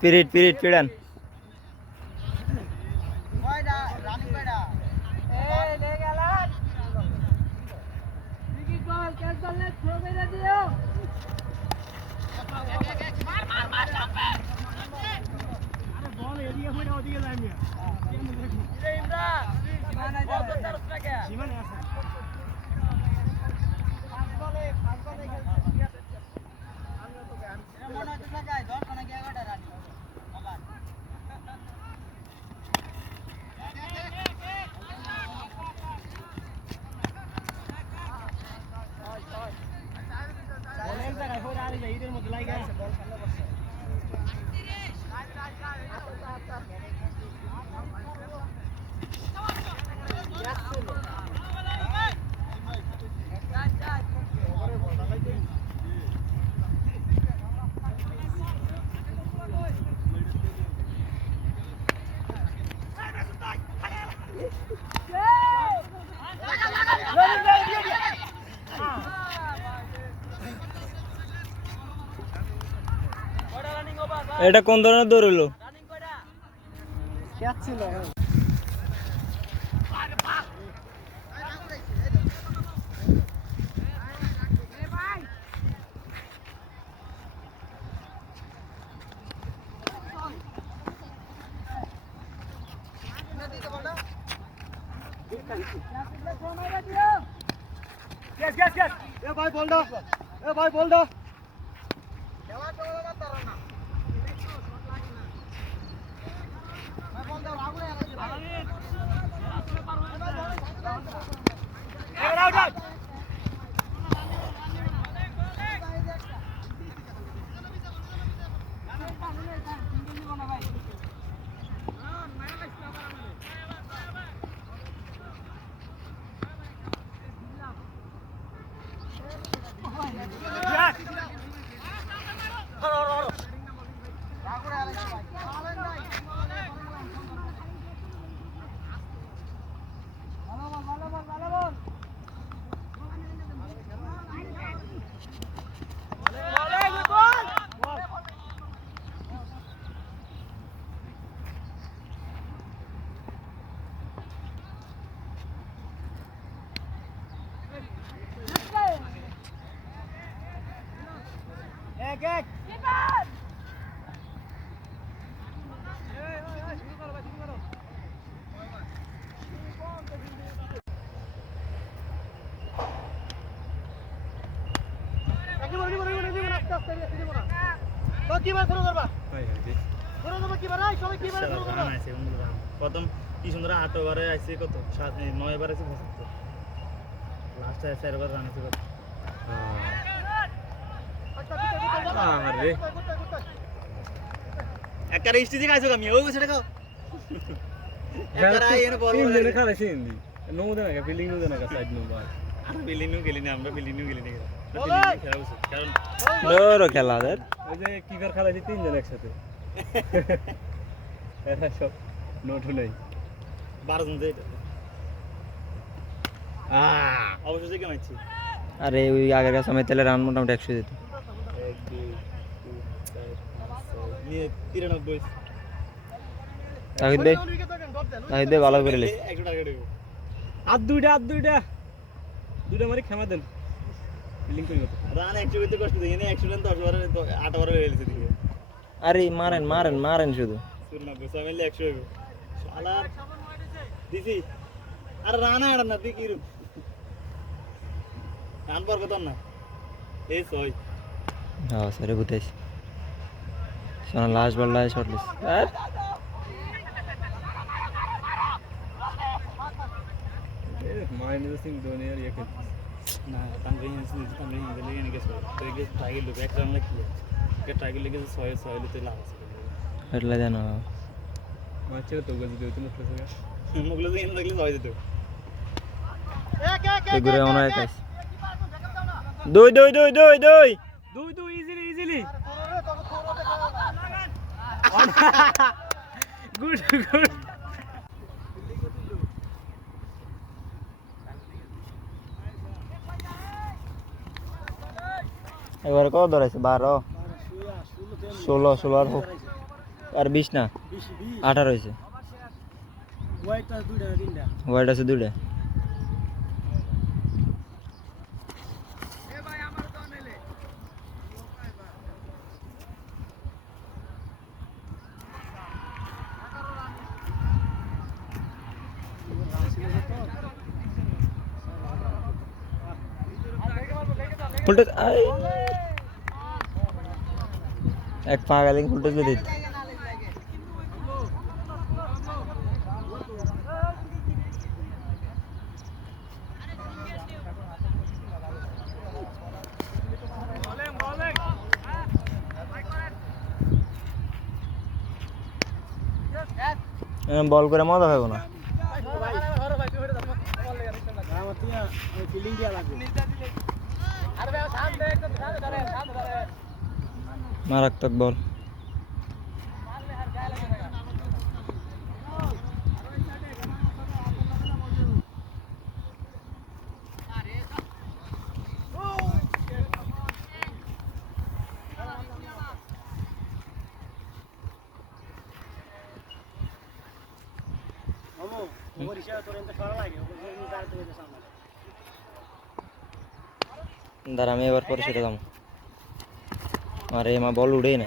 পিরিট পিরিট পিড়ান এটা কোন ধরনের দৌড় হলো? भाई बोल दो भाई बोल दो প্রথম কি সুন্দর 8 ওভারে আইছে কত 9 ওভারে আছে 75 লাস্টে 4 ওভার রান আছে কত আরে একারে স্টেজে গাইছো আমি ওই বসে দেখো একারে এনে বল এনে খালাছে হিন্দি নো দেনা কা ফিলিং নো দেনা কা side no ball are feeling no গেলি না আমরা ফিলিং নো গেলি না খেলা বসে কারণ ডোরো খেলা দের ওই যে কিপার খেলাছে তিনজন একসাথে এটা সব নোট নাই 12 জন যেটা অবশ্যই কেমন আছে আরে ওই আগের কাছে আমি তেলে রান মোটামুটি 100 দিত 1 2 3 4 নিয়ে 93 তাই দে ভালো করে লে 100 টাকা দেব আর দুইটা মারি ক্ষমা দেন ফিলিং করি কত রান 100 হইতে কষ্ট দেই না 100 রান 10 ওভারে 8 ওভারে হয়ে গেছে দিকে আরে মারেন শুধু 90 সামেলে 100 হবে শালা দিছি আর রানা এড়া না দি কিরু রান পর কত না এই সই হ্যাঁ সরে বুঝাইছ সোনা লাস্ট বল লাই শট লিস আর महेंद्र सिंह धोनी और ये ना तंगई लेने के सो तो ये टाइगर लोग एक रन लगी के टाइगर लेके 100 लेते लाभ એટલે જાનો मैच तो गज दे तो मतलब सगळ्या मुगलो इन लागले 100 देतो ते गुरे होणार आहे दुई इझिली गुड এবারে কত ধরাইছে 12 16 16 আর হোক আর 20 না 18 হয়েছে হোয়াইট আছে দুইটা ফুলটে এক পা গেলে ফুলটে দিতে বল করে মজা হবে না মারাত্মক বল দাঁড়া আমি এবার পরে সেটা দাম আরে মা বল উড়েই না